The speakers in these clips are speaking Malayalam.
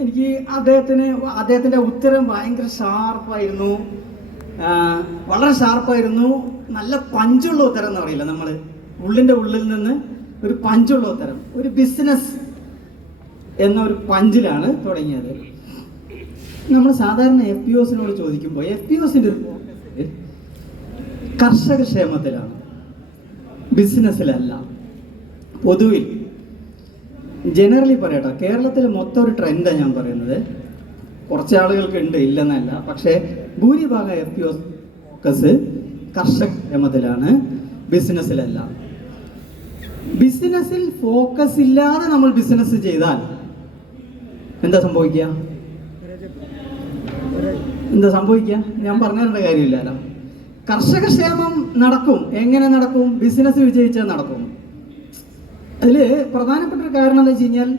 എനിക്ക് അദ്ദേഹത്തിന് അദ്ദേഹത്തിന്റെ ഉത്തരം ഭയങ്കര ഷാർപ്പായിരുന്നു. വളരെ ഷാർപ്പായിരുന്നു. നല്ല പഞ്ചുള്ള ഉത്തരം എന്ന് പറയില്ല നമ്മൾ ഉള്ളിന്റെ ഉള്ളിൽ നിന്ന് ഒരു പഞ്ചുള്ള ഉത്തരം. ഒരു ബിസിനസ് എന്ന ഒരു പഞ്ചിലാണ് തുടങ്ങിയത്. നമ്മൾ സാധാരണ എഫ് പി ഒസിനോട് ചോദിക്കുമ്പോൾ എഫ് പി കർഷകക്ഷേമത്തിലാണ്. കർഷക ക്ഷേമത്തിലാണ് ബിസിനസ്സിലല്ല പൊതുവിൽ ജനറലി പറയട്ടെ കേരളത്തിൽ മൊത്തം ഒരു ട്രെൻഡാണ് ഞാൻ പറയുന്നത്. കുറച്ച് ആളുകൾക്ക് ഉണ്ട് ഇല്ലെന്നല്ല. പക്ഷേ ഭൂരിഭാഗം എഫ് പി ഫോക്കസ് കർഷക ക്ഷേമത്തിലാണ് ബിസിനസ്സിലല്ല ബിസിനസ്സിൽ ഫോക്കസ് ഇല്ലാതെ നമ്മൾ ബിസിനസ് ചെയ്താൽ എന്താ സംഭവിക്കുക എന്താ സംഭവിക്കുക ഞാൻ പറഞ്ഞതിന്റെ കാര്യമില്ലല്ലോ. കർഷകക്ഷേമം നടക്കും. എങ്ങനെ നടക്കും? ബിസിനസ് വിജയിച്ചാൽ നടക്കും. അതിൽ പ്രധാനപ്പെട്ട ഒരു കാരണം എന്താ വെച്ച് കഴിഞ്ഞാൽ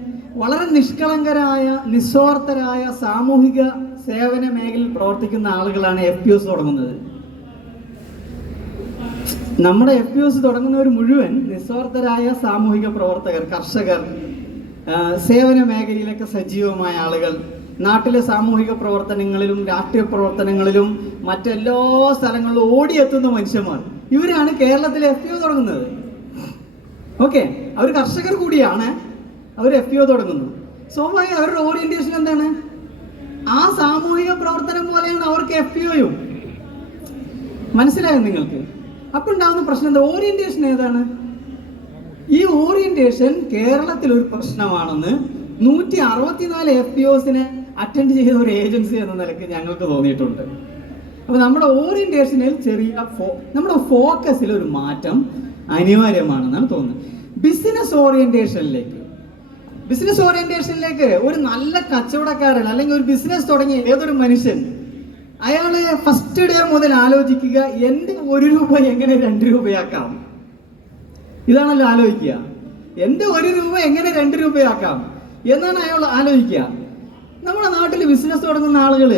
വളരെ നിഷ്കളങ്കരായ നിസ്വാർത്ഥരായ സാമൂഹിക സേവന മേഖലയിൽ പ്രവർത്തിക്കുന്ന ആളുകളാണ് എഫ് പി എസ് തുടങ്ങുന്നത്. നമ്മുടെ എഫ് പി എസ് തുടങ്ങുന്നവർ മുഴുവൻ നിസ്വാർത്ഥരായ സാമൂഹിക പ്രവർത്തകർ കർഷകർ സേവന മേഖലയിലൊക്കെ സജീവമായ ആളുകൾ. നാട്ടിലെ സാമൂഹിക പ്രവർത്തനങ്ങളിലും രാഷ്ട്രീയ പ്രവർത്തനങ്ങളിലും മറ്റെല്ലാ സ്ഥലങ്ങളിലും ഓടിയെത്തുന്ന മനുഷ്യന്മാർ. ഇവരാണ് കേരളത്തിലെ എഫ് പി ഒ തുടങ്ങുന്നത്. ഓക്കെ അവർ കർഷകർ കൂടിയാണ് അവർ എഫ് പി ഒ തുടങ്ങുന്നു സ്വാഭാവിക അവരുടെ ഓറിയന്റേഷൻ എന്താണ്? ആ സാമൂഹിക പ്രവർത്തനം പോലെയാണ് അവർക്ക് എഫ് ഒയും മനസ്സിലായോ നിങ്ങൾക്ക്? അപ്പൊ ഉണ്ടാകുന്ന പ്രശ്നം എന്താ? ഓറിയന്റേഷൻ ഏതാണ്? ഈ ഓറിയന്റേഷൻ കേരളത്തിൽ ഒരു പ്രശ്നമാണെന്ന് നൂറ്റി അറുപത്തിനാല് എഫ് ഒസിനെ അറ്റൻഡ് ചെയ്ത ഒരു ഏജൻസി എന്ന നിലയ്ക്ക് ഞങ്ങൾക്ക് തോന്നിയിട്ടുണ്ട്. അപ്പൊ നമ്മുടെ ഓറിയന്റേഷനിൽ ചെറിയ ഫോ നമ്മുടെ ഫോക്കസിൽ ഒരു മാറ്റം അനിവാര്യമാണെന്നാണ് തോന്നുന്നത്. ബിസിനസ് ഓറിയന്റേഷനിലേക്ക് ബിസിനസ് ഓറിയന്റേഷനിലേക്ക് ഒരു നല്ല കച്ചവടക്കാരൻ അല്ലെങ്കിൽ ഒരു ബിസിനസ് തുടങ്ങിയ ഏതൊരു മനുഷ്യൻ അയാൾ ഫസ്റ്റ് ഡേ മുതൽ ആലോചിക്കുക എന്റെ ഒരു രൂപ എങ്ങനെ രണ്ട് രൂപയാക്കാം? ഇതാണല്ലോ ആലോചിക്കുക. എന്റെ ഒരു രൂപ എങ്ങനെ രണ്ട് രൂപയാക്കാം? എന്നാണ് അയാൾ ആലോചിക്കുക. നമ്മുടെ നാട്ടിൽ ബിസിനസ് തുടങ്ങുന്ന ആളുകൾ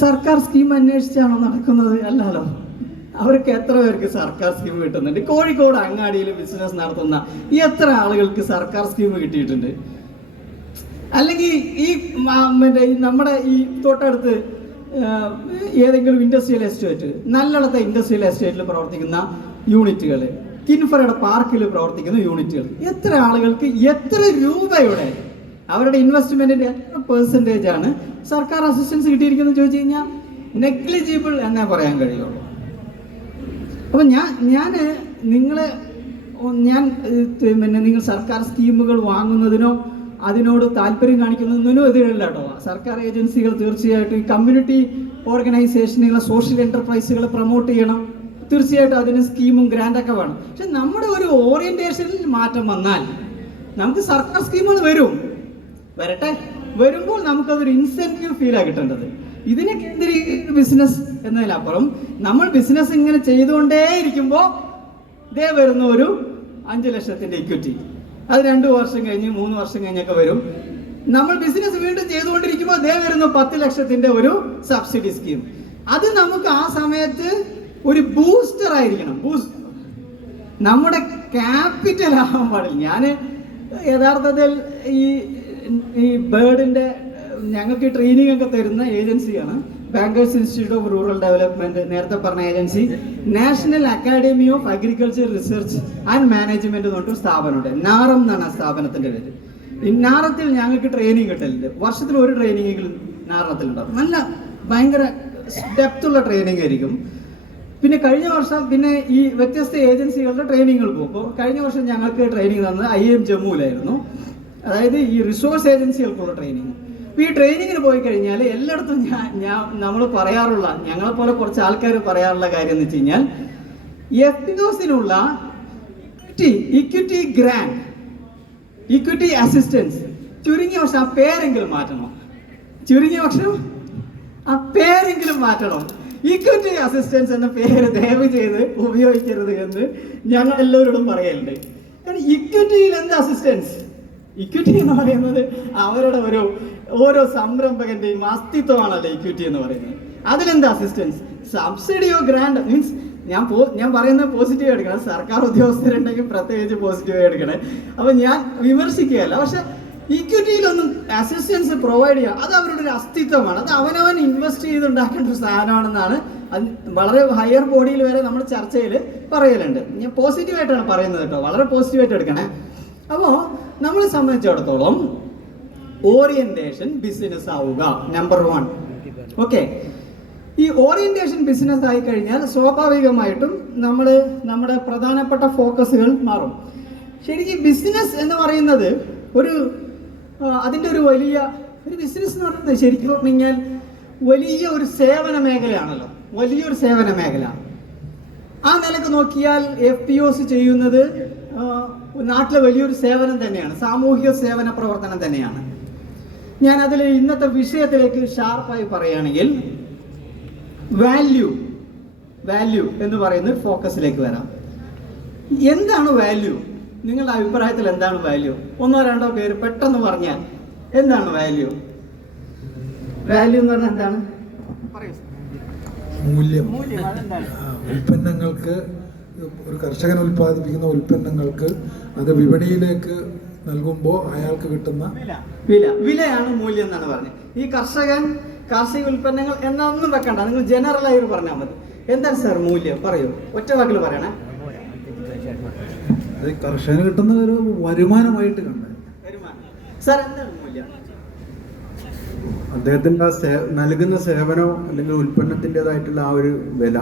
സർക്കാർ സ്കീം അന്വേഷിച്ചാണോ നടക്കുന്നത്? അല്ലല്ലോ അവർക്ക് എത്ര പേർക്ക് സർക്കാർ സ്കീം കിട്ടുന്നുണ്ട്? കോഴിക്കോട് അങ്ങാടിയിൽ ബിസിനസ് നടത്തുന്ന എത്ര ആളുകൾക്ക് സർക്കാർ സ്കീം കിട്ടിയിട്ടുണ്ട്? അല്ലെങ്കിൽ ഈ മറ്റേ നമ്മുടെ ഈ തൊട്ടടുത്ത് ഏതെങ്കിലും ഇൻഡസ്ട്രിയൽ എസ്റ്റേറ്റ് നല്ലടത്തെ ഇൻഡസ്ട്രിയൽ എസ്റ്റേറ്റിൽ പ്രവർത്തിക്കുന്ന യൂണിറ്റുകൾ കിൻഫറയുടെ പാർക്കിൽ പ്രവർത്തിക്കുന്ന യൂണിറ്റുകൾ എത്ര ആളുകൾക്ക് എത്ര രൂപയുടെ അവരുടെ ഇൻവെസ്റ്റ്മെന്റിന്റെ എത്ര പെർസെന്റേജാണ് സർക്കാർ അസിസ്റ്റൻസ് കിട്ടിയിരിക്കുന്നത് ചോദിച്ചു കഴിഞ്ഞാൽ നെഗ്ലിജിബിൾ എന്നേ പറയാൻ കഴിയുള്ളൂ. അപ്പൊ ഞാൻ ഞാൻ നിങ്ങളെ ഞാൻ പിന്നെ നിങ്ങൾ സർക്കാർ സ്കീമുകൾ വാങ്ങുന്നതിനോ അതിനോട് താല്പര്യം കാണിക്കുന്നതിനോ എതിരല്ല കേട്ടോ. സർക്കാർ ഏജൻസികൾ തീർച്ചയായിട്ടും ഈ കമ്മ്യൂണിറ്റി ഓർഗനൈസേഷനുകൾ സോഷ്യൽ എന്റർപ്രൈസുകൾ പ്രൊമോട്ട് ചെയ്യണം. തീർച്ചയായിട്ടും അതിന് സ്കീമും ഗ്രാൻഡൊക്കെ വേണം. പക്ഷെ നമ്മുടെ ഒരു ഓറിയന്റേഷനിൽ മാറ്റം വന്നാൽ നമുക്ക് സർക്കാർ സ്കീമുകൾ വരും. വരട്ടെ. വരുമ്പോൾ നമുക്കതൊരു ഇൻസെന്റീവ് ഫീലാണ് കിട്ടേണ്ടത്. ഇതിനെ കേന്ദ്രീകരിക്കുന്ന ബിസിനസ് എന്നതിലപ്പുറം നമ്മൾ ബിസിനസ് ഇങ്ങനെ ചെയ്തുകൊണ്ടേ ഇരിക്കുമ്പോൾ ഇതേ വരുന്ന ഒരു അഞ്ച് ലക്ഷത്തിന്റെ ഇക്വിറ്റി അത് രണ്ട് വർഷം കഴിഞ്ഞ് മൂന്ന് വർഷം കഴിഞ്ഞൊക്കെ വരും. നമ്മൾ ബിസിനസ് വീണ്ടും ചെയ്തുകൊണ്ടിരിക്കുമ്പോൾ ദേ വരുന്ന പത്ത് ലക്ഷത്തിന്റെ ഒരു സബ്സിഡി സ്കീം അത് നമുക്ക് ആ സമയത്ത് ഒരു ബൂസ്റ്റർ ആയിരിക്കണം. ബൂസ്റ്റർ നമ്മുടെ ക്യാപിറ്റൽ ആവാൻ പാടില്ല. ഞാൻ യഥാർത്ഥത്തിൽ ഈ ഈ ബേർഡിന്റെ ഞങ്ങൾക്ക് ട്രെയിനിങ് ഒക്കെ തരുന്ന ഏജൻസിയാണ് bankers institute of rural development നേരത്തെ പറഞ്ഞ agency national academy of agriculture research and management എന്ന് സ്ഥാപനമുണ്ട്. നാറം എന്നാണ് ആ സ്ഥാപനത്തിന്റെ പേര്. നാറത്തിൽ ഞങ്ങൾക്ക് ട്രെയിനിങ് കിട്ടലുണ്ട്. വർഷത്തിൽ ഒരു ട്രെയിനിങ് നാറത്തിൽ ഉണ്ടാവും. നല്ല ഭയങ്കര ഡെപ്ത് ഉള്ള ട്രെയിനിങ് ആയിരിക്കും. പിന്നെ കഴിഞ്ഞ വർഷം പിന്നെ ഈ വ്യത്യസ്ത ഏജൻസികളുടെ ട്രെയിനിങ്ങുകൾ പോകും. അപ്പോൾ കഴിഞ്ഞ വർഷം ഞങ്ങൾക്ക് ട്രെയിനിങ് തന്നത് ഐ എം ജമ്മുവിലായിരുന്നു. അതായത് ഈ റിസോഴ്സ് ഏജൻസികൾക്കുള്ള ട്രെയിനിങ് ഈ ട്രെയിനിങ്ങിന് പോയി കഴിഞ്ഞാൽ എല്ലായിടത്തും ഞാൻ ഞാൻ നമ്മൾ പറയാറുള്ള ഞങ്ങളെപ്പോലെ കുറച്ച് ആൾക്കാർ പറയാറുള്ള കാര്യം എന്ന് വെച്ച് കഴിഞ്ഞാൽ F P equity equity grant equity assistance ചുരുങ്ങിയ പക്ഷെ ആ പേരെങ്കിലും മാറ്റണം. ചുരുങ്ങിയ പക്ഷം ആ പേരെങ്കിലും മാറ്റണം. ഇക്വിറ്റി അസിസ്റ്റൻസ് എന്ന പേര് ദയവ് ചെയ്ത് ഉപയോഗിക്കരുത് എന്ന് ഞങ്ങൾ എല്ലാവരോടും പറയലുണ്ട്. കാരണം ഇക്വിറ്റിയിൽ എന്ത് അസിസ്റ്റൻസ് ഇക്വിറ്റി എന്ന് പറയുന്നത് അവരുടെ ഒരു ഓരോ സംരംഭകന്റെയും അസ്തിത്വമാണല്ലോ ഇക്വിറ്റി എന്ന് പറയുന്നത്. അതിലെന്താ അസിസ്റ്റൻസ് സബ്സിഡിയോ ഗ്രാൻഡ് മീൻസ് ഞാൻ പോ ഞാൻ പറയുന്നത് പോസിറ്റീവ് എടുക്കണം. സർക്കാർ ഉദ്യോഗസ്ഥരുണ്ടെങ്കിൽ പ്രത്യേകിച്ച് പോസിറ്റീവ് എടുക്കണേ. അപ്പൊ ഞാൻ വിമർശിക്കുകയല്ല. പക്ഷെ ഇക്വിറ്റിയിലൊന്നും അസിസ്റ്റൻസ് പ്രൊവൈഡ് ചെയ്യുക അത് അവരുടെ ഒരു അസ്തിത്വമാണ്. അത് അവനവൻ ഇൻവെസ്റ്റ് ചെയ്തുണ്ടാക്കേണ്ട ഒരു സാധനമാണെന്നാണ് അത് വളരെ ഹയർ ബോഡിയിൽ വരെ നമ്മൾ ചർച്ചയിൽ പറയലുണ്ട്. ഞാൻ പോസിറ്റീവായിട്ടാണ് പറയുന്നത് കേട്ടോ. വളരെ പോസിറ്റീവായിട്ട് എടുക്കണേ. അപ്പോൾ നമ്മളെ സംബന്ധിച്ചിടത്തോളം ഓറിയന്റേഷൻ ബിസിനസ് ആവുക. നമ്പർ വൺ ഓക്കെ ഈ ഓറിയന്റേഷൻ ബിസിനസ് ആയി കഴിഞ്ഞാൽ സ്വാഭാവികമായിട്ടും നമ്മൾ നമ്മുടെ പ്രധാനപ്പെട്ട ഫോക്കസുകൾ മാറും. ശരിക്കും ബിസിനസ് എന്ന് പറയുന്നത് ഒരു അതിന്റെ ഒരു വലിയ ഒരു ബിസിനസ് എന്ന് പറയുന്നത് ശരിക്കും പറഞ്ഞു കഴിഞ്ഞാൽ വലിയ ഒരു സേവന മേഖലയാണല്ലോ. വലിയൊരു സേവന മേഖല. ആ നിലയ്ക്ക് നോക്കിയാൽ എഫ് പി ഒസ് ചെയ്യുന്നത് നാട്ടിലെ വലിയൊരു സേവനം തന്നെയാണ്. സാമൂഹിക സേവന പ്രവർത്തനം തന്നെയാണ്. ഞാൻ അതിൽ ഇന്നത്തെ വിഷയത്തിലേക്ക് ഷാർപ്പായി പറയുകയാണെങ്കിൽ വാല്യൂ വാല്യൂ എന്ന് പറയുന്ന ഫോക്കസിലേക്ക് വരാം. എന്താണ് വാല്യൂ നിങ്ങളുടെ അഭിപ്രായത്തിൽ എന്താണ് വാല്യൂ ഒന്നോ രണ്ടോ പേര് പെട്ടെന്ന് പറഞ്ഞാൽ എന്താണ് വാല്യൂ വാല്യൂ എന്ന് പറഞ്ഞാൽ എന്താണ്? പറയൂ മൂല്യം. ഉൽപ്പന്നങ്ങൾക്ക് ഒരു കർഷകൻ ഉൽപ്പാദിപ്പിക്കുന്ന ഉൽപ്പന്നങ്ങൾക്ക് അത് വിപണിയിലേക്ക് നൽകുമ്പോൾ അയാൾക്ക് കിട്ടുന്ന വില. വില. വിലയാണ് മൂല്യം എന്നാണ് പറഞ്ഞത്. ഈ കർഷകൻ കാർഷിക ഉൽപ്പന്നങ്ങൾ എന്നൊന്നും വെക്കണ്ട. നിങ്ങൾ ജനറൽ ആയിട്ട് പറഞ്ഞാൽ മതി. എന്താണ് സാർ മൂല്യം? പറയൂ. ഒറ്റ വാക്കിൽ പറയണേ. അത് കർഷകന് കിട്ടുന്ന ഒരു വരുമാനമായിട്ട് കണ്ട. സാർ എന്താണ് മൂല്യം? അദ്ദേഹത്തിന്റെ ആ സേ- നൽകുന്ന സേവനോ അല്ലെങ്കിൽ ഉൽപ്പന്നത്തിന്റെതായിട്ടുള്ള ആ ഒരു വില.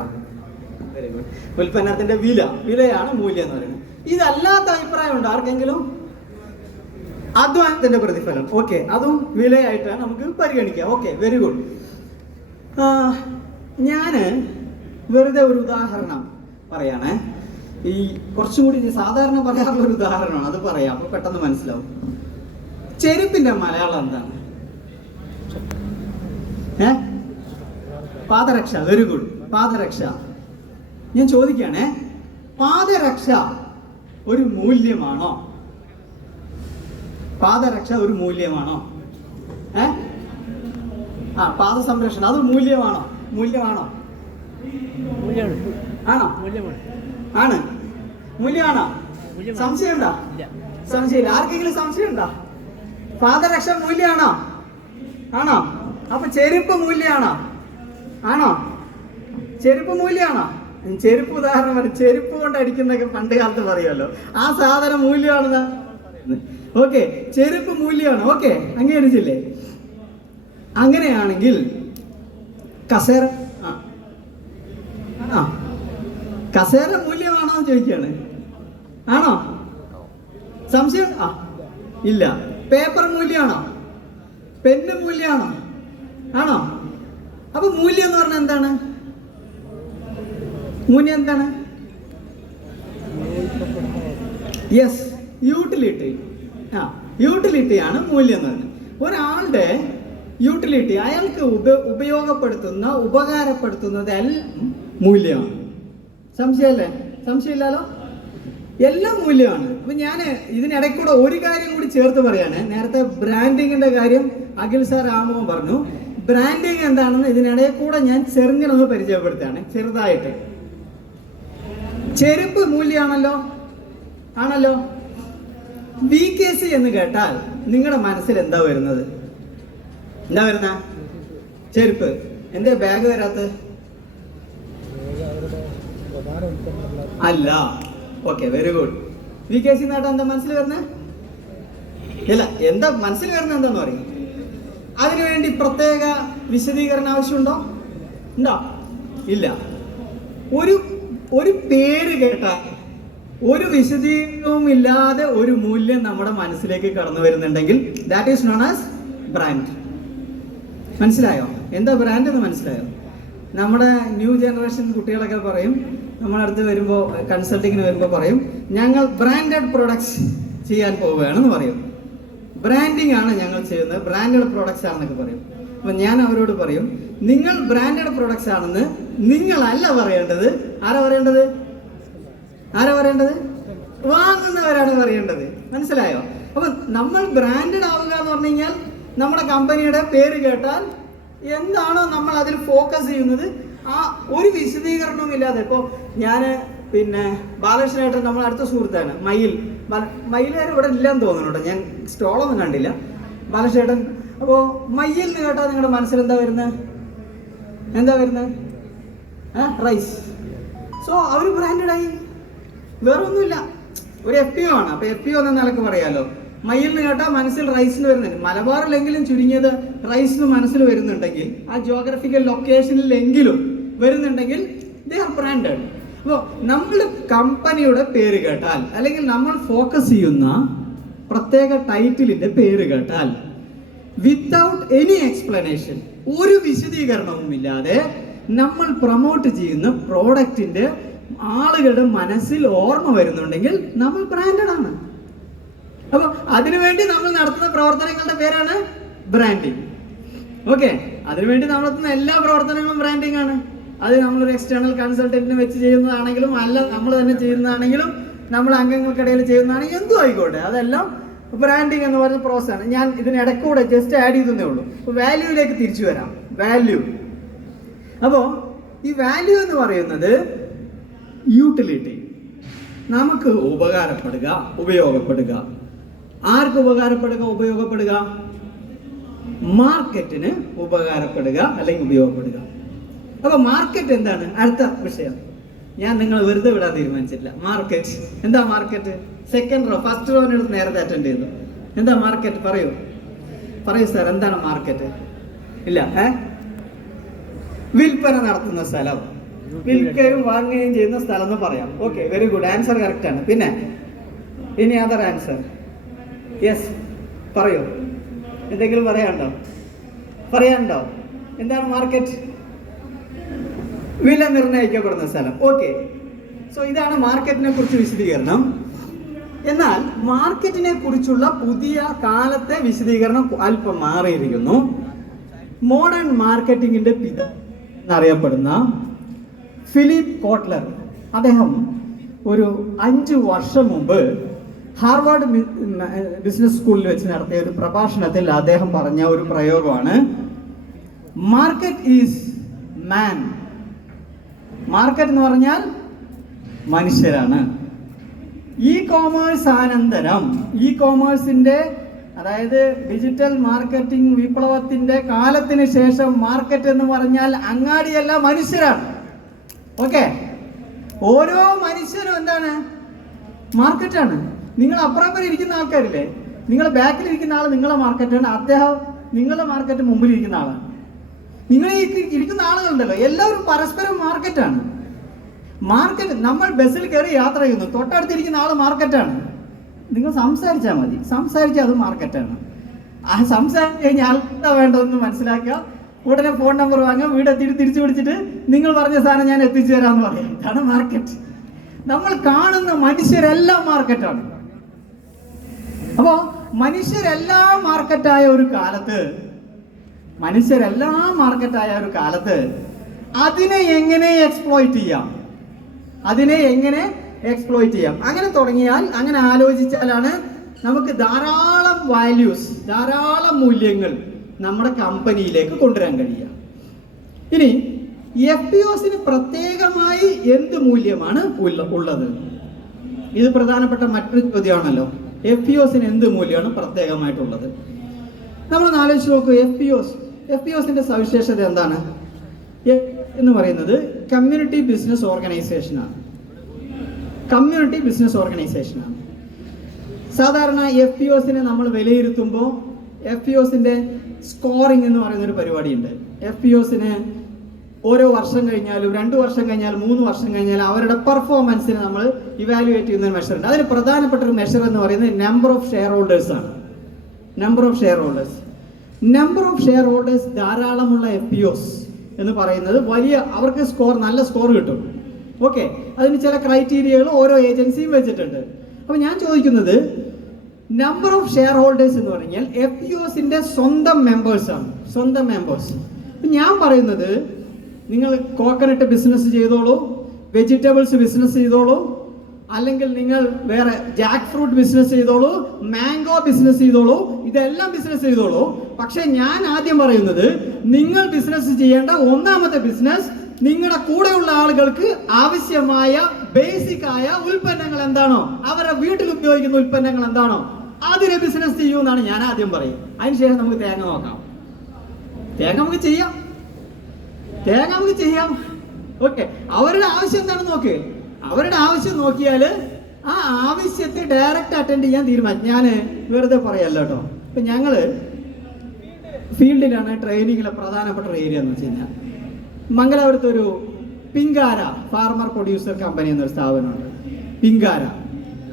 ഉൽപ്പന്നത്തിന്റെ വില. വിലയാണ് മൂല്യം എന്ന് പറയുന്നത്. ഇതല്ലാത്ത അഭിപ്രായം ഉണ്ടോ ആർക്കെങ്കിലും? അധ്വാനത്തിന്റെ പ്രതിഫലം. ഓക്കെ അതും വിലയായിട്ടാണ് നമുക്ക് പരിഗണിക്കാം. ഓക്കെ വെരി ഗുഡ് ഞാൻ വെറുതെ ഒരു ഉദാഹരണം പറയാണേ. ഈ കുറച്ചും കൂടി സാധാരണ പറയാറുള്ള ഒരു ഉദാഹരണമാണ്. അത് പറയാം. അപ്പൊ പെട്ടെന്ന് മനസ്സിലാവും. ചെരുപ്പിന്റെ മലയാളം എന്താണ്? ഏ? പാദരക്ഷ. വെരി ഗുഡ് പാദരക്ഷ. ഞാൻ ചോദിക്കുകയാണേ പാദരക്ഷ ഒരു മൂല്യമാണോ? പാദരക്ഷ ഒരു മൂല്യമാണോ? ഏ? ആ പാദ സംരക്ഷണം അത് മൂല്യമാണോ? മൂല്യമാണോ? ആണോ? ആണ്. മൂല്യമാണോ? സംശയം ഉണ്ടോ സംശയമില്ല. ആർക്കെങ്കിലും സംശയം ഉണ്ടോ പാദരക്ഷ മൂല്യമാണോ? ആണോ? അപ്പൊ ചെരുപ്പ് മൂല്യമാണോ? ആണോ? ചെരുപ്പ് മൂല്യമാണോ? ചെരുപ്പ് ഉദാഹരണം പറഞ്ഞു ചെരുപ്പ് കൊണ്ട് അടിക്കുന്നൊക്കെ പണ്ട് കാലത്ത് പറയുമല്ലോ. ആ സാധനം മൂല്യമാണെന്ന്. ഓക്കെ ചെരുപ്പ് മൂല്യമാണ്. ഓക്കെ അംഗീകരിച്ചില്ലേ? അങ്ങനെയാണെങ്കിൽ കസേര ആ. കസേര മൂല്യമാണോ എന്ന് ചോദിക്കുകയാണ്. ആണോ? സംശയം? ആ. ഇല്ല. പേപ്പർ മൂല്യമാണോ? പെന്ന് മൂല്യമാണോ? ആണോ? അപ്പൊ മൂല്യം എന്ന് പറഞ്ഞാൽ എന്താണ്? മൂല്യം എന്താണ്? യെസ് യൂട്ടിലിറ്റി ആ യൂട്ടിലിറ്റിയാണ് മൂല്യം എന്ന് പറയുന്നത് ഒരാളുടെ യൂട്ടിലിറ്റി അയാൾക്ക് ഉപ ഉപയോഗപ്പെടുത്തുന്ന ഉപകാരപ്പെടുത്തുന്നത് എല്ലാം മൂല്യമാണ്. സംശയമല്ലേ സംശയമില്ലല്ലോ എല്ലാം മൂല്യമാണ്. അപ്പം ഞാൻ ഇതിനിടയ്ക്ക് കൂടെ ഒരു കാര്യം കൂടി ചേർത്ത് പറയാണ് നേരത്തെ ബ്രാൻഡിങ്ങിന്റെ കാര്യം അഖിൽ സാർ രാമോ പറഞ്ഞു. ബ്രാൻഡിങ് എന്താണെന്ന് ഇതിനിടയിൽ കൂടെ ഞാൻ ചെറുങ്ങനൊന്ന് പരിചയപ്പെടുത്തുകയാണ്. ചെറുതായിട്ട്. ചെരുപ്പ് മൂല്യമാണല്ലോ? ആണല്ലോ? ബി കെ സി എന്ന് കേട്ടാൽ നിങ്ങളുടെ മനസ്സിൽ എന്താ വരുന്നത്? എന്താ വരുന്ന? ചെരുപ്പ്. എന്തേ ബാഗ് വരാത്ത അല്ല. Okay very good V K C നേട്ടം എന്താ മനസ്സിൽ വരുന്നത് ഇല്ല എന്താ മനസ്സിൽ വരുന്നത് എന്താന്ന് പറയും. അതിനുവേണ്ടി പ്രത്യേക വിശദീകരണം ആവശ്യമുണ്ടോ? ഉണ്ടോ? ഇല്ല. ഒരു ഒരു പേര് കേട്ടാൽ ഒരു വിശദീകരണവും ഇല്ലാതെ ഒരു മൂല്യം നമ്മുടെ മനസ്സിലേക്ക് കടന്നു വരുന്നുണ്ടെങ്കിൽ that is known as brand മനസ്സിലായോ? എന്താ ബ്രാൻഡ് എന്ന് മനസ്സിലായോ? നമ്മുടെ ന്യൂ ജനറേഷൻ കുട്ടികളൊക്കെ പറയും നമ്മുടെ അടുത്ത് വരുമ്പോൾ കൺസൾട്ടിങ്ങിന് വരുമ്പോൾ പറയും ഞങ്ങൾ ബ്രാൻഡഡ് പ്രൊഡക്ട്സ് ചെയ്യാൻ പോവുകയാണെന്ന് പറയും. ബ്രാൻഡിങ് ആണ് ഞങ്ങൾ ചെയ്യുന്നത് ബ്രാൻഡഡ് പ്രൊഡക്ട്സ് ആണെന്നൊക്കെ പറയും. അപ്പം ഞാൻ അവരോട് പറയും നിങ്ങൾ ബ്രാൻഡഡ് പ്രൊഡക്ട്സ് ആണെന്ന് നിങ്ങളല്ല പറയേണ്ടത്. ആരാ പറയേണ്ടത്? ആരാ പറയേണ്ടത്? വാങ്ങുന്നവരാണ് പറയേണ്ടത്. മനസ്സിലായോ? അപ്പൊ നമ്മൾ ബ്രാൻഡഡ് ആവുക എന്ന് പറഞ്ഞു കഴിഞ്ഞാൽ നമ്മുടെ കമ്പനിയുടെ പേര് കേട്ടാൽ എന്താണോ നമ്മൾ അതിൽ ഫോക്കസ് ചെയ്യുന്നത്? ആ ഒരു വിശദീകരണവും ഇല്ലാതെ. ഇപ്പോൾ ഞാൻ പിന്നെ ബാലകൃഷ്ണനായിട്ട് നമ്മൾ അടുത്ത സുഹൃത്താണ് മയിൽ. മയിലേർ ഇവിടെ ഇല്ലാന്ന് തോന്നുന്നുണ്ടോ ഞാൻ സ്റ്റോളൊന്നും കണ്ടില്ല. ബാലകൃഷ്ണേട്ടൻ അപ്പോൾ മയിൽ എന്ന് കേട്ടാൽ നിങ്ങളുടെ മനസ്സിൽ എന്താ വരുന്നത് എന്താ വരുന്നത് റൈസ് സോ അവർ ബ്രാൻഡഡ് ആയി. വേറെ ഒന്നുമില്ല ഒരു എഫ് പി ഒ ആണ്. അപ്പൊ എഫ് പി ഒ എന്ന നിലയ്ക്ക് പറയാലോ? മയിൽ എന്ന് കേട്ടാൽ മനസ്സിൽ റൈസിന് വരുന്നുണ്ട് മലബാറിലെങ്കിലും ചുരുങ്ങിയത് റൈസിന് മനസ്സിൽ വരുന്നുണ്ടെങ്കിൽ ആ ജോഗ്രഫിക്കൽ ലൊക്കേഷനിലെങ്കിലും വരുന്നുണ്ടെങ്കിൽ ദേ ബ്രാൻഡഡ് അപ്പോൾ നമ്മൾ കമ്പനിയുടെ പേര് കേട്ടാൽ അല്ലെങ്കിൽ നമ്മൾ ഫോക്കസ് ചെയ്യുന്ന പ്രത്യേക ടൈറ്റിലിന്റെ പേര് കേട്ടാൽ വിത്തൗട്ട് എനി എക്സ്പ്ലനേഷൻ ഒരു വിശദീകരണവും ഇല്ലാതെ നമ്മൾ പ്രൊമോട്ട് ചെയ്യുന്ന പ്രോഡക്റ്റിന്റെ ആളുകളുടെ മനസ്സിൽ ഓർമ്മ വരുന്നുണ്ടെങ്കിൽ നമ്മൾ ബ്രാൻഡഡ് ആണ്. അപ്പൊ അതിനുവേണ്ടി നമ്മൾ നടത്തുന്ന പ്രവർത്തനങ്ങളുടെ പേരാണ് ബ്രാൻഡിങ് ഓക്കെ അതിനുവേണ്ടി നമ്മൾ നടത്തുന്ന എല്ലാ പ്രവർത്തനങ്ങളും ബ്രാൻഡിങ് ആണ്. അത് നമ്മളൊരു എക്സ്റ്റേണൽ കൺസൾട്ടന്റിനെ വെച്ച് ചെയ്യുന്നതാണെങ്കിലും അല്ല നമ്മൾ തന്നെ ചെയ്യുന്നതാണെങ്കിലും നമ്മൾ അംഗങ്ങൾക്കിടയിൽ ചെയ്യുന്നതാണെങ്കിൽ എന്തും ആയിക്കോട്ടെ. അതെല്ലാം ബ്രാൻഡിങ് എന്ന് പറഞ്ഞ പ്രോസസ് ആണ്. ഞാൻ ഇതിനിടക്കൂടെ ജസ്റ്റ് ആഡ് ചെയ്തേ ഉള്ളൂ. അപ്പോൾ വാല്യൂയിലേക്ക് തിരിച്ചു വരാം. വാല്യൂ അപ്പോൾ ഈ വാല്യൂ എന്ന് പറയുന്നത് യൂട്ടിലിറ്റി നമുക്ക് ഉപകാരപ്പെടുക ഉപയോഗപ്പെടുക. ആർക്ക് ഉപകാരപ്പെടുക ഉപയോഗപ്പെടുക? മാർക്കറ്റിന് ഉപകാരപ്പെടുക അല്ലെങ്കിൽ ഉപയോഗപ്പെടുക. അപ്പൊ മാർക്കറ്റ് എന്താണ്? അടുത്ത വിഷയം. ഞാൻ നിങ്ങൾ വെറുതെ വിടാൻ തീരുമാനിച്ചിട്ടില്ല. മാർക്കറ്റ് എന്താ മാർക്കറ്റ് സെക്കൻഡ് റോ ഫസ്റ്റ് റോന്റെ അടുത്ത് നേരത്തെ അറ്റൻഡ് ചെയ്തു. എന്താ മാർക്കറ്റ് പറയൂ. പറയൂ സാർ എന്താണ് മാർക്കറ്റ് ഇല്ല ഏ? വിൽപ്പന നടത്തുന്ന സ്ഥലം. വിൽക്കുകയും വാങ്ങുകയും ചെയ്യുന്ന സ്ഥലം എന്ന് പറയാം. Okay very good answer correct ആണ്. പിന്നെ ഇനി അതർ ആൻസർ യെസ് പറയൂ. എന്തെങ്കിലും പറയാനുണ്ടോ? പറയാനുണ്ടോ? എന്താണ് മാർക്കറ്റ് വില നിർണയിക്കപ്പെടുന്ന സ്ഥലം. ഓക്കെ സോ ഇതാണ് മാർക്കറ്റിനെ കുറിച്ച് വിശദീകരണം. എന്നാൽ മാർക്കറ്റിനെ കുറിച്ചുള്ള പുതിയ കാലത്തെ വിശദീകരണം അല്പം മാറിയിരിക്കുന്നു. മോഡേൺ മാർക്കറ്റിംഗിന്റെ പിത എന്നറിയപ്പെടുന്ന ഫിലിപ്പ് കോട്ട്ലർ. അദ്ദേഹം ഒരു അഞ്ച് വർഷം മുമ്പ് ഹാർവാർഡ് ബിസിനസ് സ്കൂളിൽ വെച്ച് നടത്തിയ ഒരു പ്രഭാഷണത്തിൽ അദ്ദേഹം പറഞ്ഞ ഒരു പ്രയോഗമാണ്. മാർക്കറ്റ് ഈസ് മാൻ മാർക്കറ്റ് എന്ന് പറഞ്ഞാൽ മനുഷ്യരാണ്. ഇ കോമേഴ്സ് ആനന്തരം ഇ കോമേഴ്സിന്റെ അതായത് ഡിജിറ്റൽ മാർക്കറ്റിംഗ് വിപ്ലവത്തിന്റെ കാലത്തിന് ശേഷം മാർക്കറ്റ് എന്ന് പറഞ്ഞാൽ അങ്ങാടിയല്ല മനുഷ്യരാണ്. ഓക്കെ. ഓരോ മനുഷ്യരും എന്താണ്? മാർക്കറ്റാണ്. നിങ്ങൾ അപ്പുറം ഇരിക്കുന്ന ആൾക്കാരില്ലേ? നിങ്ങൾ ബാക്കിൽ ഇരിക്കുന്ന ആൾ നിങ്ങളെ മാർക്കറ്റാണ്. അദ്ദേഹം നിങ്ങളുടെ മാർക്കറ്റ് മുമ്പിൽ ഇരിക്കുന്ന ആളാണ്. നിങ്ങൾ ഇരിക്കുന്ന ആളുകളുണ്ടല്ലോ. എല്ലാവരും പരസ്പരം മാർക്കറ്റാണ്. മാർക്കറ്റ് നമ്മൾ ബസ്സിൽ കയറി യാത്ര ചെയ്യുന്നു. തൊട്ടടുത്തിരിക്കുന്ന ആൾ മാർക്കറ്റാണ്. നിങ്ങൾ സംസാരിച്ചാൽ മതി. സംസാരിച്ചാൽ അത് മാർക്കറ്റാണ്. ആ സംസാരിച്ച് കഴിഞ്ഞാൽ എന്താ വേണ്ടതെന്ന് മനസ്സിലാക്കുക. ഉടനെ ഫോൺ നമ്പർ വാങ്ങും വീട് എത്തിയിട്ട് തിരിച്ചു പിടിച്ചിട്ട് നിങ്ങൾ പറഞ്ഞ സാധനം ഞാൻ എത്തിച്ചു തരാമെന്ന് പറയാം. ഇതാണ് മാർക്കറ്റ് നമ്മൾ കാണുന്ന മനുഷ്യരെല്ലാം മാർക്കറ്റാണ് അപ്പോ മനുഷ്യരെല്ലാം മാർക്കറ്റായ ഒരു കാലത്ത് മനുഷ്യരെല്ലാം മാർക്കറ്റായ ഒരു കാലത്ത് അതിനെ എങ്ങനെ എക്സ്പ്ലോയിറ്റ് ചെയ്യാം? അതിനെ എങ്ങനെ എക്സ്പ്ലോയിറ്റ് ചെയ്യാം? അങ്ങനെ തുടങ്ങിയാൽ അങ്ങനെ ആലോചിച്ചാലാണ് നമുക്ക് ധാരാളം വാല്യൂസ് ധാരാളം മൂല്യങ്ങൾ നമ്മുടെ കമ്പനിയിലേക്ക് കൊണ്ടുവരാൻ കഴിയുക. ഇനി എഫ് പി ഒസിന് പ്രത്യേകമായി എന്ത് മൂല്യമാണ് ഉള്ളത്? ഇത് പ്രധാനപ്പെട്ട മറ്റൊരു ചോദ്യമാണല്ലോ. എഫ് പി ഒസിന് എന്ത് മൂല്യമാണ് പ്രത്യേകമായിട്ടുള്ളത്? നമ്മൾ ആലോചിച്ച് നോക്കൂ F P Os F P സവിശേഷത എന്താണ്? എന്ന് പറയുന്നത് കമ്മ്യൂണിറ്റി ബിസിനസ് ഓർഗനൈസേഷനാണ് കമ്മ്യൂണിറ്റി ബിസിനസ് ഓർഗനൈസേഷനാണ് സാധാരണ എഫ് പി ഒസിനെ നമ്മൾ വിലയിരുത്തുമ്പോൾ എഫ് പി സ്കോറിംഗ് എന്ന് പറയുന്ന ഒരു പരിപാടിയുണ്ട് എഫ് പി ഓരോ വർഷം കഴിഞ്ഞാലും രണ്ട് വർഷം കഴിഞ്ഞാലും മൂന്ന് വർഷം കഴിഞ്ഞാലും അവരുടെ പെർഫോമൻസിന് നമ്മൾ ഇവാലുവേറ്റ് ചെയ്യുന്ന ഒരു മെഷർ ഉണ്ട്. അതിന് പ്രധാനപ്പെട്ട ഒരു മെഷർ എന്ന് പറയുന്നത് നമ്പർ ഓഫ് ഷെയർ ഹോൾഡേഴ്സ് ആണ്. Number of share holders number of share holders ധാരാളമുള്ള F P എന്ന് പറയുന്നത് വലിയ അവർക്ക് സ്കോർ നല്ല സ്കോർ കിട്ടും. ഓക്കെ അതിന് ചില ക്രൈറ്റീരിയകൾ ഓരോ ഏജൻസിയും വെച്ചിട്ടുണ്ട്. അപ്പോൾ ഞാൻ ചോദിക്കുന്നത് നമ്പർ ഓഫ് ഷെയർ ഹോൾഡേഴ്സ് എന്ന് പറഞ്ഞാൽ എഫ് യു ഒസിന്റെ സ്വന്തം മെമ്പേഴ്സ് ആണ്. സ്വന്തം മെമ്പേഴ്സ് ഞാൻ പറയുന്നത് നിങ്ങൾ കോക്കനട്ട് ബിസിനസ് ചെയ്തോളൂ വെജിറ്റബിൾസ് ബിസിനസ് ചെയ്തോളൂ അല്ലെങ്കിൽ നിങ്ങൾ വേറെ ജാക്ക് ഫ്രൂട്ട് ബിസിനസ് ചെയ്തോളൂ മാംഗോ ബിസിനസ് ചെയ്തോളൂ ഇതെല്ലാം ബിസിനസ് ചെയ്തോളൂ. പക്ഷേ ഞാൻ ആദ്യം പറയുന്നത് നിങ്ങൾ ബിസിനസ് ചെയ്യേണ്ട ഒന്നാമത്തെ ബിസിനസ് നിങ്ങളുടെ കൂടെയുള്ള ആളുകൾക്ക് ആവശ്യമായ ബേസിക് ആയ ഉൽപ്പന്നങ്ങൾ എന്താണോ അവരുടെ വീട്ടിൽ ഉപയോഗിക്കുന്ന ഉൽപ്പന്നങ്ങൾ എന്താണോ അതിനെ ബിസിനസ് ചെയ്യൂ എന്നാണ് ഞാൻ ആദ്യം പറയും. അതിനുശേഷം നമുക്ക് തേങ്ങ നോക്കാം. തേങ്ങ നമുക്ക് ചെയ്യാം. തേങ്ങ നമുക്ക് ചെയ്യാം. ഓക്കെ അവരുടെ ആവശ്യം എന്താണെന്ന് നോക്ക്? അവരുടെ ആവശ്യം നോക്കിയാൽ ആ ആവശ്യത്തെ ഡയറക്റ്റ് അറ്റൻഡ് ചെയ്യാൻ തീരുമാനിച്ചു ഞാൻ വെറുതെ പറയല്ല കേട്ടോ. ഇപ്പം ഞങ്ങൾ ഫീൽഡിലാണ് ട്രെയിനിങ്ങിലെ പ്രധാനപ്പെട്ട ഏരിയ എന്ന് വെച്ച് കഴിഞ്ഞാൽ മംഗലാപുരത്ത് ഒരു പിങ്കാര ഫാർമർ പ്രൊഡ്യൂസർ കമ്പനി എന്നൊരു സ്ഥാപനമുണ്ട്. പിങ്കാര.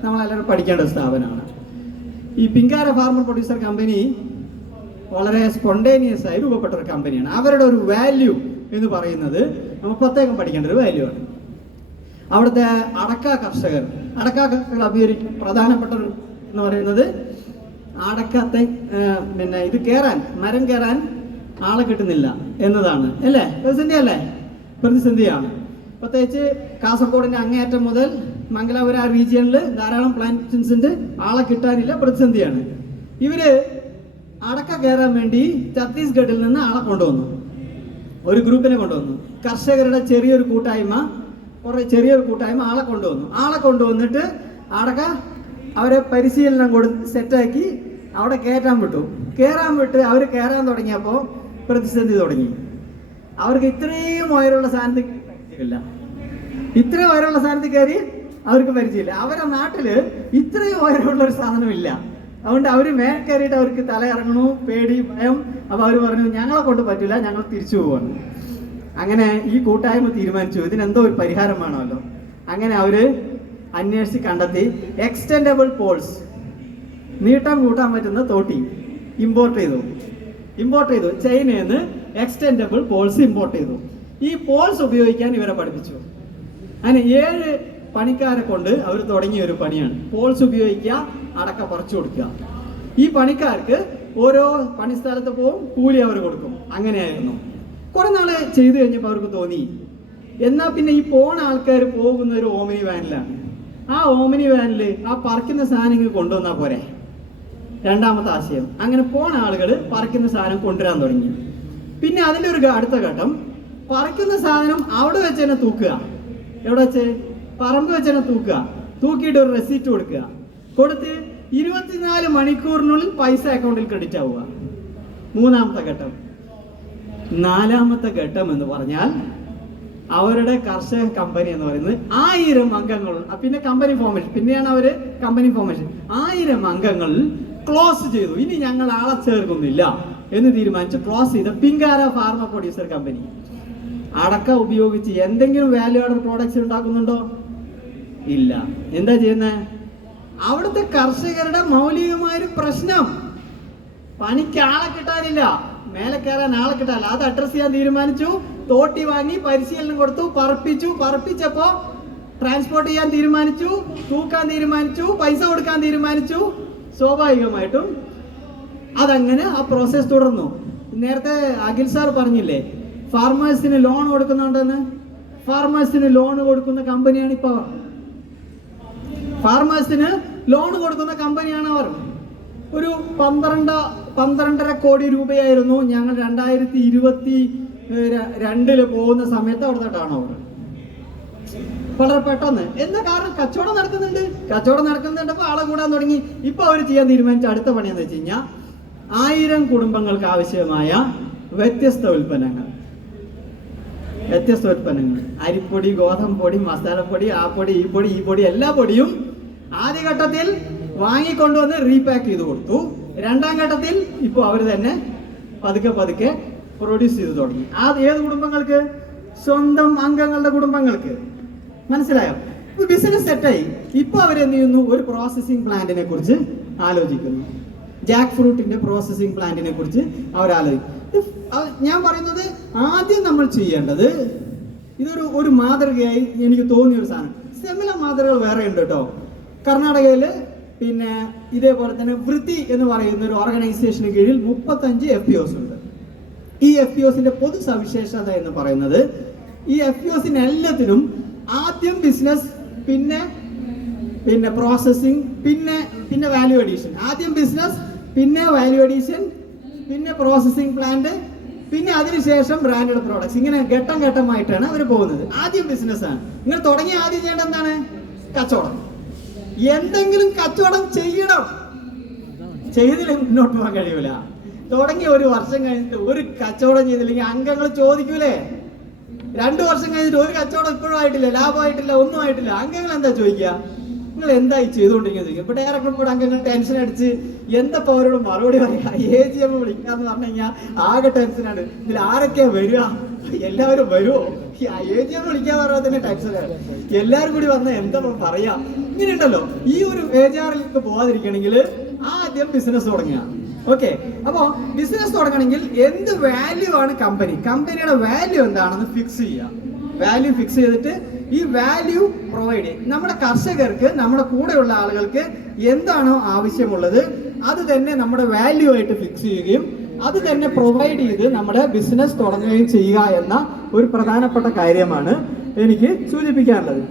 നമ്മളെല്ലാവരും പഠിക്കേണ്ട സ്ഥാപനമാണ്. ഈ പിങ്കാര ഫാർമർ പ്രൊഡ്യൂസർ കമ്പനി വളരെ സ്പോണ്ടേനിയസ് ആയി രൂപപ്പെട്ട ഒരു കമ്പനിയാണ് അവരുടെ ഒരു വാല്യൂ എന്ന് പറയുന്നത് നമ്മൾ പ്രത്യേകം പഠിക്കേണ്ട ഒരു വാല്യൂ ആണ്. അവിടുത്തെ അടക്ക കർഷകർ അടക്ക കർഷകർ അഭിയൊരു പ്രധാനപ്പെട്ട ഒരു എന്ന് പറയുന്നത് അടക്കത്തെ പിന്നെ ഇത് കയറാൻ മരം കയറാൻ ആളെ കിട്ടുന്നില്ല എന്നതാണ്. അല്ലേ? പ്രതിസന്ധിയല്ലേ? പ്രതിസന്ധിയാണ്. പ്രത്യേകിച്ച് കാസർഗോഡിന്റെ അങ്ങേയറ്റം മുതൽ മംഗലാപുരം ആ റീജിയനിൽ ധാരാളം പ്ലാന്റേഷൻസിന്റെ ആളെ കിട്ടാനില്ല പ്രതിസന്ധിയാണ്. ഇവർ അടക്ക കയറാൻ വേണ്ടി ഛത്തീസ്ഗഡിൽ നിന്ന് ആളെ കൊണ്ടുവന്നു. ഒരു ഗ്രൂപ്പിനെ കൊണ്ടുവന്നു. കർഷകരുടെ ചെറിയൊരു കൂട്ടായ്മ കുറെ ചെറിയൊരു കൂട്ടായ്മ ആളെ കൊണ്ടുവന്നു. ആളെ കൊണ്ടുവന്നിട്ട് അടക്ക അവരെ പരിശീലനം കൊടുത്ത് സെറ്റാക്കി അവിടെ കയറ്റാൻ വിട്ടു. കയറാൻ വിട്ട് അവർ കയറാൻ തുടങ്ങിയപ്പോൾ പ്രതിസന്ധി തുടങ്ങി. അവർക്ക് ഇത്രയും ഉയരമുള്ള സ്ഥാനത്ത് ഇല്ല. ഇത്രയും ഉയരമുള്ള സ്ഥാനത്ത് കയറി അവർക്ക് പരിചയമില്ല. അവരുടെ നാട്ടിൽ ഇത്രയും ഉയരമുള്ള ഒരു സാധനമില്ല. അതുകൊണ്ട് അവർ മേൽ കയറിയിട്ട് അവർക്ക് തല ഇറങ്ങണു പേടി ഭയം. അപ്പൊ അവർ പറഞ്ഞു ഞങ്ങളെ കൊണ്ട് പറ്റില്ല ഞങ്ങൾ തിരിച്ചു പോവാണ്. അങ്ങനെ ഈ കൂട്ടായ്മ തീരുമാനിച്ചു. ഇതിനെന്തോ ഒരു പരിഹാരം വേണമല്ലോ. അങ്ങനെ അവർ അന്വേഷിച്ച് കണ്ടെത്തി. എക്സ്റ്റൻഡബിൾ പോൾസ് നീട്ടാൻ കൂട്ടാൻ പറ്റുന്ന തോട്ടി ഇമ്പോർട്ട് ചെയ്തു. ഇമ്പോർട്ട് ചെയ്തു. ചൈനയിൽ നിന്ന് എക്സ്റ്റെൻഡബിൾ പോൾസ് ഇമ്പോർട്ട് ചെയ്തു. ഈ പോൾസ് ഉപയോഗിക്കാൻ ഇവരെ പഠിപ്പിച്ചു. അങ്ങനെ ഏഴ് പണിക്കാരെ കൊണ്ട് അവർ തുടങ്ങിയ ഒരു പണിയാണ്. പോൾസ് ഉപയോഗിക്കുക അടക്ക പറിച്ചു കൊടുക്കുക. ഈ പണിക്കാർക്ക് ഓരോ പണിസ്ഥലത്ത് പോവും കൂലി അവർ കൊടുക്കും. അങ്ങനെയായിരുന്നു. കുറെ നാൾ ചെയ്തു കഴിഞ്ഞപ്പോൾ അവർക്ക് തോന്നി എന്നാ പിന്നെ ഈ പോണ ആൾക്കാർ പോകുന്ന ഒരു ഓമിനി വാനിലാണ്. ആ ഓമിനി വാനിൽ ആ പറിക്കുന്ന സാധനങ്ങൾ കൊണ്ടുവന്നാ പോരെ? രണ്ടാമത്തെ ആശയം. അങ്ങനെ പോണ ആളുകൾ പറിക്കുന്ന സാധനം കൊണ്ടുവരാൻ തുടങ്ങി. പിന്നെ അതിന്റെ ഒരു അടുത്ത ഘട്ടം പറിക്കുന്ന സാധനം അവിടെ വെച്ച് തന്നെ തൂക്കുക. എവിടെ വെച്ച്? പറമ്പ് വെച്ച് തന്നെ തൂക്കുക. തൂക്കിയിട്ട് ഒരു റെസിപ്റ്റ് കൊടുക്കുക. കൊടുത്ത് ഇരുപത്തിനാല് മണിക്കൂറിനുള്ളിൽ പൈസ അക്കൗണ്ടിൽ ക്രെഡിറ്റ് ആവുക. മൂന്നാമത്തെ ഘട്ടം. നാലാമത്തെ ഘട്ടം എന്ന് പറഞ്ഞാൽ അവരുടെ കർഷക കമ്പനി എന്ന് പറയുന്നത് ആയിരം അംഗങ്ങൾ. പിന്നെ കമ്പനി ഫോർമേഷൻ പിന്നെയാണ് അവർ കമ്പനി ഫോർമേഷൻ ആയിരം അംഗങ്ങൾ ക്ലോസ് ചെയ്തു. ഇനി ഞങ്ങൾ ആളെ ചേർക്കുന്നില്ല എന്ന് തീരുമാനിച്ച് ക്ലോസ് ചെയ്ത പിങ്കാര ഫാർമ പ്രൊഡ്യൂസർ കമ്പനി അടക്ക ഉപയോഗിച്ച് എന്തെങ്കിലും വാല്യൂ ആഡഡ് പ്രോഡക്ട്സ് ഉണ്ടാക്കുന്നുണ്ടോ? ഇല്ല. എന്താ ചെയ്യുന്നത് അവിടുത്തെ കർഷകരുടെ മൗലികമായൊരു പ്രശ്നം. പണിക്ക് ആളെ കിട്ടാനില്ല. മേലെ കയറാൻ ആളെ കിട്ടാനില്ല. അത് അഡ്രസ് ചെയ്യാൻ തീരുമാനിച്ചു. തോട്ടി വാങ്ങി പരിശീലനം കൊടുത്തു. പറപ്പിച്ചു. പറപ്പിച്ചപ്പോ ട്രാൻസ്പോർട്ട് ചെയ്യാൻ തീരുമാനിച്ചു. തൂക്കാൻ തീരുമാനിച്ചു. പൈസ കൊടുക്കാൻ തീരുമാനിച്ചു. സ്വാഭാവികമായിട്ടും അതങ്ങനെ ആ പ്രോസസ് തുടർന്നു. നേരത്തെ അഖിൽ സാർ പറഞ്ഞില്ലേ ഫാർമേഴ്സിന് ലോൺ കൊടുക്കുന്നുണ്ടെന്ന്? ഫാർമേഴ്സിന് ലോൺ കൊടുക്കുന്ന കമ്പനിയാണ് ഇപ്പോൾ ഫാർമേഴ്സിന് ലോൺ കൊടുക്കുന്ന കമ്പനിയാണ് അവർ. ഒരു പന്ത്രണ്ട് പന്ത്രണ്ടര കോടി രൂപയായിരുന്നു ഞങ്ങൾ രണ്ടായിരത്തി ഇരുപത്തി രണ്ടിൽ പോകുന്ന സമയത്ത് അവിടെ ടേൺ അവർ. വളരെ പെട്ടെന്ന്. എന്താ കാരണം? കച്ചവടം നടക്കുന്നുണ്ട്. കച്ചവടം നടക്കുന്നുണ്ടപ്പോ ആളെ കൂടാൻ തുടങ്ങി. ഇപ്പൊ അവർ ചെയ്യാൻ തീരുമാനിച്ച അടുത്ത പണി എന്ന് വെച്ച് കഴിഞ്ഞാൽ ആയിരം കുടുംബങ്ങൾക്ക് ആവശ്യമായ വ്യത്യസ്ത ഉൽപ്പന്നങ്ങൾ. വ്യത്യസ്ത ഉൽപ്പന്നങ്ങൾ. അരിപ്പൊടി ഗോതമ്പൊടി മസാലപ്പൊടി ആ പൊടി ഈ പൊടി ഈ പൊടി എല്ലാ പൊടിയും ആദ്യഘട്ടത്തിൽ വാങ്ങിക്കൊണ്ടുവന്ന് റീപാക്ക് ചെയ്ത് കൊടുത്തു. രണ്ടാം ഘട്ടത്തിൽ ഇപ്പോൾ അവർ തന്നെ പതുക്കെ പതുക്കെ പ്രൊഡ്യൂസ് ചെയ്ത് തുടങ്ങി. ആ ഏത് കുടുംബങ്ങൾക്ക്? സ്വന്തം അംഗങ്ങളുടെ കുടുംബങ്ങൾക്ക്. മനസ്സിലായോ? ബിസിനസ് സെറ്റായി ഇപ്പൊ അവരെന്ത് ചെയ്യുന്നു? ഒരു പ്രോസസ്സിംഗ് പ്ലാന്റിനെ കുറിച്ച് ആലോചിക്കുന്നു. ജാക്ക് ഫ്രൂട്ടിന്റെ പ്രോസസ്സിംഗ് പ്ലാന്റിനെ കുറിച്ച് അവർ ആലോചിക്കും ഞാൻ പറയുന്നത് ആദ്യം നമ്മൾ ചെയ്യേണ്ടത് ഇതൊരു ഒരു മാതൃകയായി എനിക്ക് തോന്നിയ ഒരു സാധനം. സെമില മാതൃകകൾ വേറെ ഉണ്ട് കേട്ടോ. കർണാടകയിൽ പിന്നെ ഇതേപോലെ തന്നെ വൃത്തി എന്ന് പറയുന്ന ഒരു ഓർഗനൈസേഷന് കീഴിൽ മുപ്പത്തഞ്ച് എഫ് ഒസ് ഉണ്ട്. ഈ എഫ് പി ഒസിന്റെ പൊതു സവിശേഷത എന്ന് പറയുന്നത് ഈ എഫ് പി ഒസിന് എല്ലാത്തിനും ആദ്യം ബിസിനസ് പിന്നെ പിന്നെ പ്രോസസ്സിംഗ് പിന്നെ പിന്നെ വാല്യൂ അഡീഷൻ ആദ്യം ബിസിനസ് പിന്നെ വാല്യൂ അഡീഷൻ പിന്നെ പ്രോസസ്സിംഗ് പ്ലാന്റ് പിന്നെ അതിനുശേഷം ബ്രാൻഡഡ് പ്രോഡക്ട്സ് ഇങ്ങനെ ഘട്ടം ഘട്ടമായിട്ടാണ് അവർ പോകുന്നത്. ആദ്യം ബിസിനസ് ആണ്. നിങ്ങൾ തുടങ്ങി ആദ്യം ചെയ്യേണ്ട എന്താണ്? കച്ചവടം. എന്തെങ്കിലും കച്ചവടം ചെയ്യണം. ചെയ്തില്ല മുന്നോട്ട് പോകാൻ കഴിയൂല. തുടങ്ങി ഒരു വർഷം കഴിഞ്ഞിട്ട് ഒരു കച്ചവടം ചെയ്തില്ലെങ്കിൽ അംഗങ്ങൾ ചോദിക്കൂലേ? രണ്ടു വർഷം കഴിഞ്ഞിട്ട് ഒരു കച്ചവടം ഇപ്പോഴും ആയിട്ടില്ല ലാഭമായിട്ടില്ല ഒന്നും ആയിട്ടില്ല. അംഗങ്ങൾ എന്താ ചോദിക്കുക? നിങ്ങൾ എന്തായി ചെയ്തുകൊണ്ടിരിക്കുന്നത്? ഇപ്പൊ ഡയറക്ടർ കൂടെ അംഗങ്ങൾ ടെൻഷൻ അടിച്ച് എന്താ അവരോട് മറുപടി പറയാ? എ ജി എം വിളിക്കാന്ന് പറഞ്ഞു കഴിഞ്ഞാൽ ആകെ ടെൻഷനാണ് ഇതിൽ ആരൊക്കെയാ വരിക? എല്ലാവരും വരുമോ എ ജി എം വിളിക്കാൻ പറഞ്ഞാൽ തന്നെ ടെൻഷനാണ് എല്ലാവരും കൂടി വന്ന എന്താ പറയാ? ഇങ്ങനെ ഉണ്ടല്ലോ. ഈ ഒരു ബേജാറിലേക്ക് പോവാതിരിക്കണമെങ്കിൽ ആദ്യം ബിസിനസ് തുടങ്ങുക. ഓക്കെ അപ്പോ ബിസിനസ് തുടങ്ങണമെങ്കിൽ എന്ത് വാല്യൂ ആണ് കമ്പനി കമ്പനിയുടെ വാല്യൂ എന്താണെന്ന് ഫിക്സ് ചെയ്യുക. വാല്യൂ ഫിക്സ് ചെയ്തിട്ട് ഈ വാല്യൂ പ്രൊവൈഡ് നമ്മുടെ കർഷകർക്ക് നമ്മുടെ കൂടെയുള്ള ആളുകൾക്ക് എന്താണോ ആവശ്യമുള്ളത് അത് തന്നെ നമ്മുടെ വാല്യൂ ആയിട്ട് ഫിക്സ് ചെയ്യുകയും അത് തന്നെ പ്രൊവൈഡ് ചെയ്ത് നമ്മുടെ ബിസിനസ് തുടങ്ങുകയും ചെയ്യുക എന്ന ഒരു പ്രധാനപ്പെട്ട കാര്യമാണ് എനിക്ക് സൂചിപ്പിക്കാനുള്ളത്.